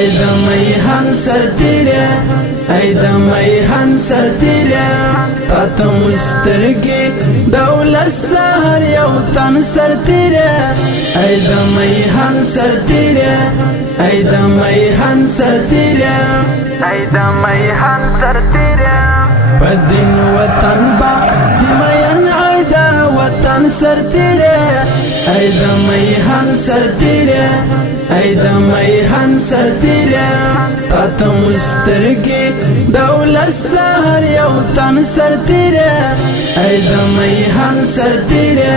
ای د میهن سرتیره ای د میهن سرتیره تا ته مسترګې د ولس د هر یو تن سرتیره ای د میهن سرتیره ای د میهن سرتیره ای د میهن سرتیره په دین وطن با د مین ای د وطن سرتیره ای د میهن سرتیره ای د میهن سرتیره تا ته مسترګې د ولس د هر یو تن سرتیره ای د میهن سرتیره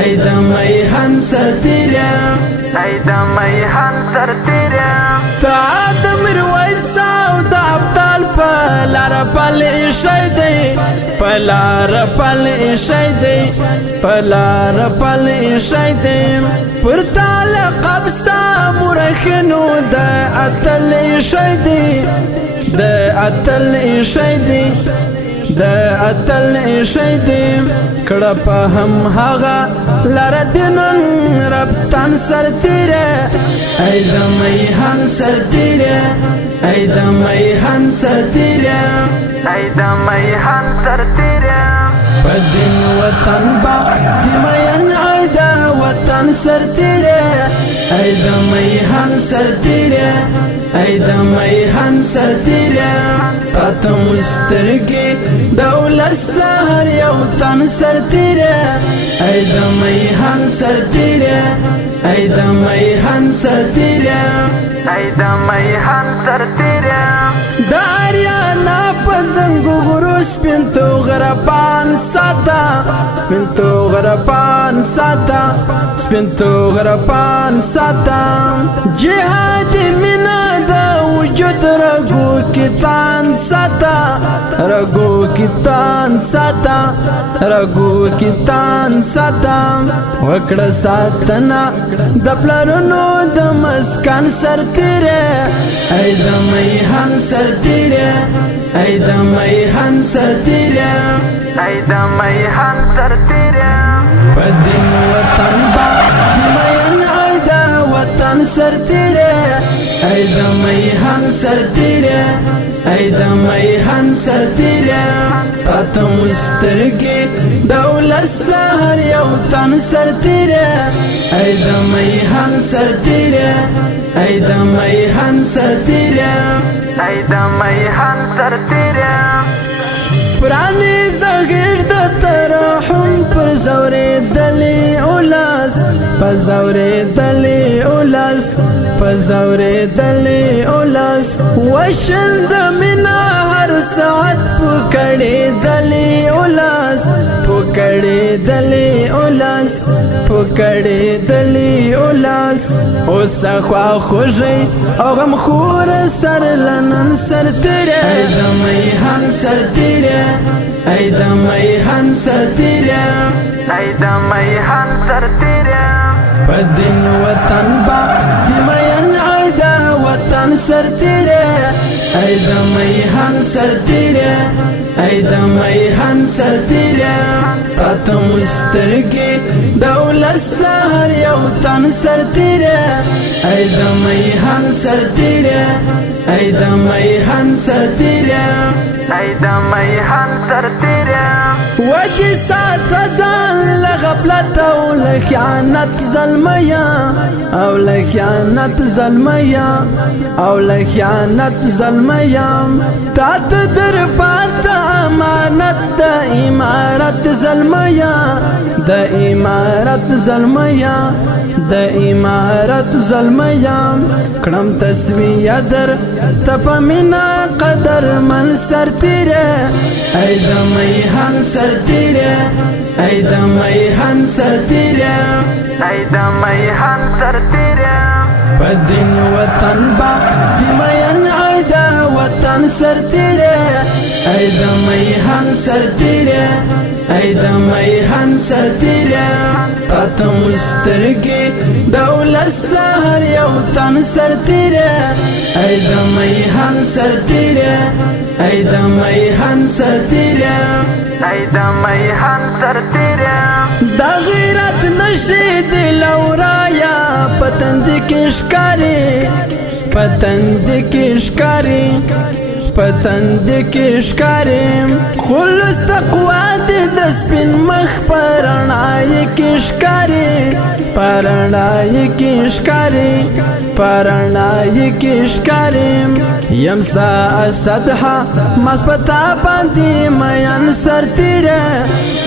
ای د میهن سرتیره ای د میهن سرتیره تا د میرویس او د ابدال په لار پلې شي دی په لار پلې شي دی په لار پلې شي دی پر تعالی قبستا مرخنو د اتل شي دی د اتل شي دی د اتل شي دی کړه په هم هغه لار دینن رب تن سرتیره ای د میهن سرتیره ای د میهن سرتیره ای د میهن سرتیره په دین وطن با د مین ای د وطن سرتیره ای د میهن سرتیره ای د میهن سرتیره تا ته مسترګې د ولس د هر یو تن سرتیره ای د میهن سرتیره ای د میهن سرتیره ای د میهن سرتیره د اریانا پدنګو غرو سپینتو غرپان ساتا سپینتو غرپان ساتا سپینتو غرپان ساتا جهاد مینا د وجود رګو کتان ساتا رګو کتان ساتا رګو کتان ساتا وکړه ساتنا د پلرونو د مسکن سرتیره ای د میهن سرتیره ای د میهن سرتیره ای د میهن سرتیره په دین وطن با د مین ای د وطن سرتیره ای د میهن سرتیره ای د میهن سرتیره تا ته مسترګې د ولس د هر یو تن سرتیره ای د میهن سرتیره ای د میهن سرتیره ای د میهن سرتیره پرانی زغیر د ترحم پر زورې دلی اولاس په زورې دلی اولاس په زورې دلی اولاس وشل د مینا هر ساعت پکړې دلی اولاس پکړې دلی اولاس پکړې دلی اولاس اوس خوا خوږی او غم خور سر لنن سرتیره ای د میهن سرتیره ای د میهن سرتیره ای د میهن سرتیره په دین وطن با د مین ای د وطن سرتیره ای د میهن سرتیره ای د میهن سرتیره تا ته مسترګې د ولس د هر یو تن سرتیره ای د میهن سرتیره ای د میهن سرتیره ای د میهن سرتیره وجه سات ځان له غفلت او له خیانت ظلمیا او له خیانت ظلمیا او له خیانت ظلمیا تا ته در پاته امانت د امارت ظلمیا د امارت ظلمیا د امارت ظلمیا کړم تسویه در تپمینا قدر من سرتیره ای د میهن سرتیره ای د میهن سرتیره ای د میهن سرتیره په دین وطن با دی مین ای د وطن سرتیره ای د میهن سرتیره ای د میهن سرتیره تا ته مسترګي دولس د هر یو تن سرتیره ای د میهن سرتیره ای د میهن سرتیره ای د میهن سرتیره دا غیرت نشي دل اورایا پتند کې ښکاری پتند کې ښکاری پتند کې ښکاری خلص تقوا دې د سپین مخ پرنای کې ښکاری پرنای کې ښکاری پرنای کې ښکاری یمسا اسدها مسپتا باندې مېن سرتیره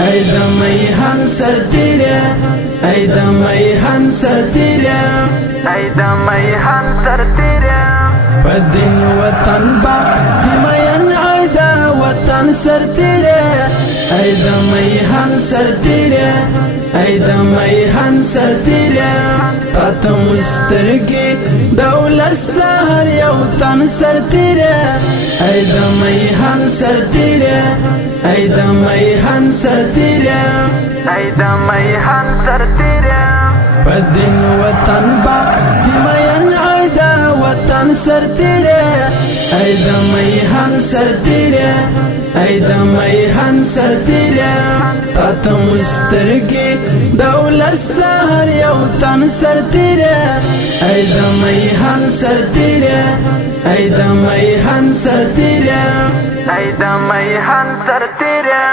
ای د میهن سرتیره ای د میهن سرتیره ای د میهن سرتیره په دین وطن با دی مین ای د وطن سرتیره ای د میهن سرتیره ای د میهن سرتیره تا ته مسترګي دولس د هر یو تن سرتیره ای د میهن سرتیره ای د میهن سرتیره ای د میهن سرتیره په دین وطن با دی مین ای د وطن سرتیره ای د میهن سرتیره ای د میهن سرتیره تا ته مسترګي دولس د هر یو تن سرتیره ای د میهن سرتیره ای د میهن سرتیره ای د میهن سرتیره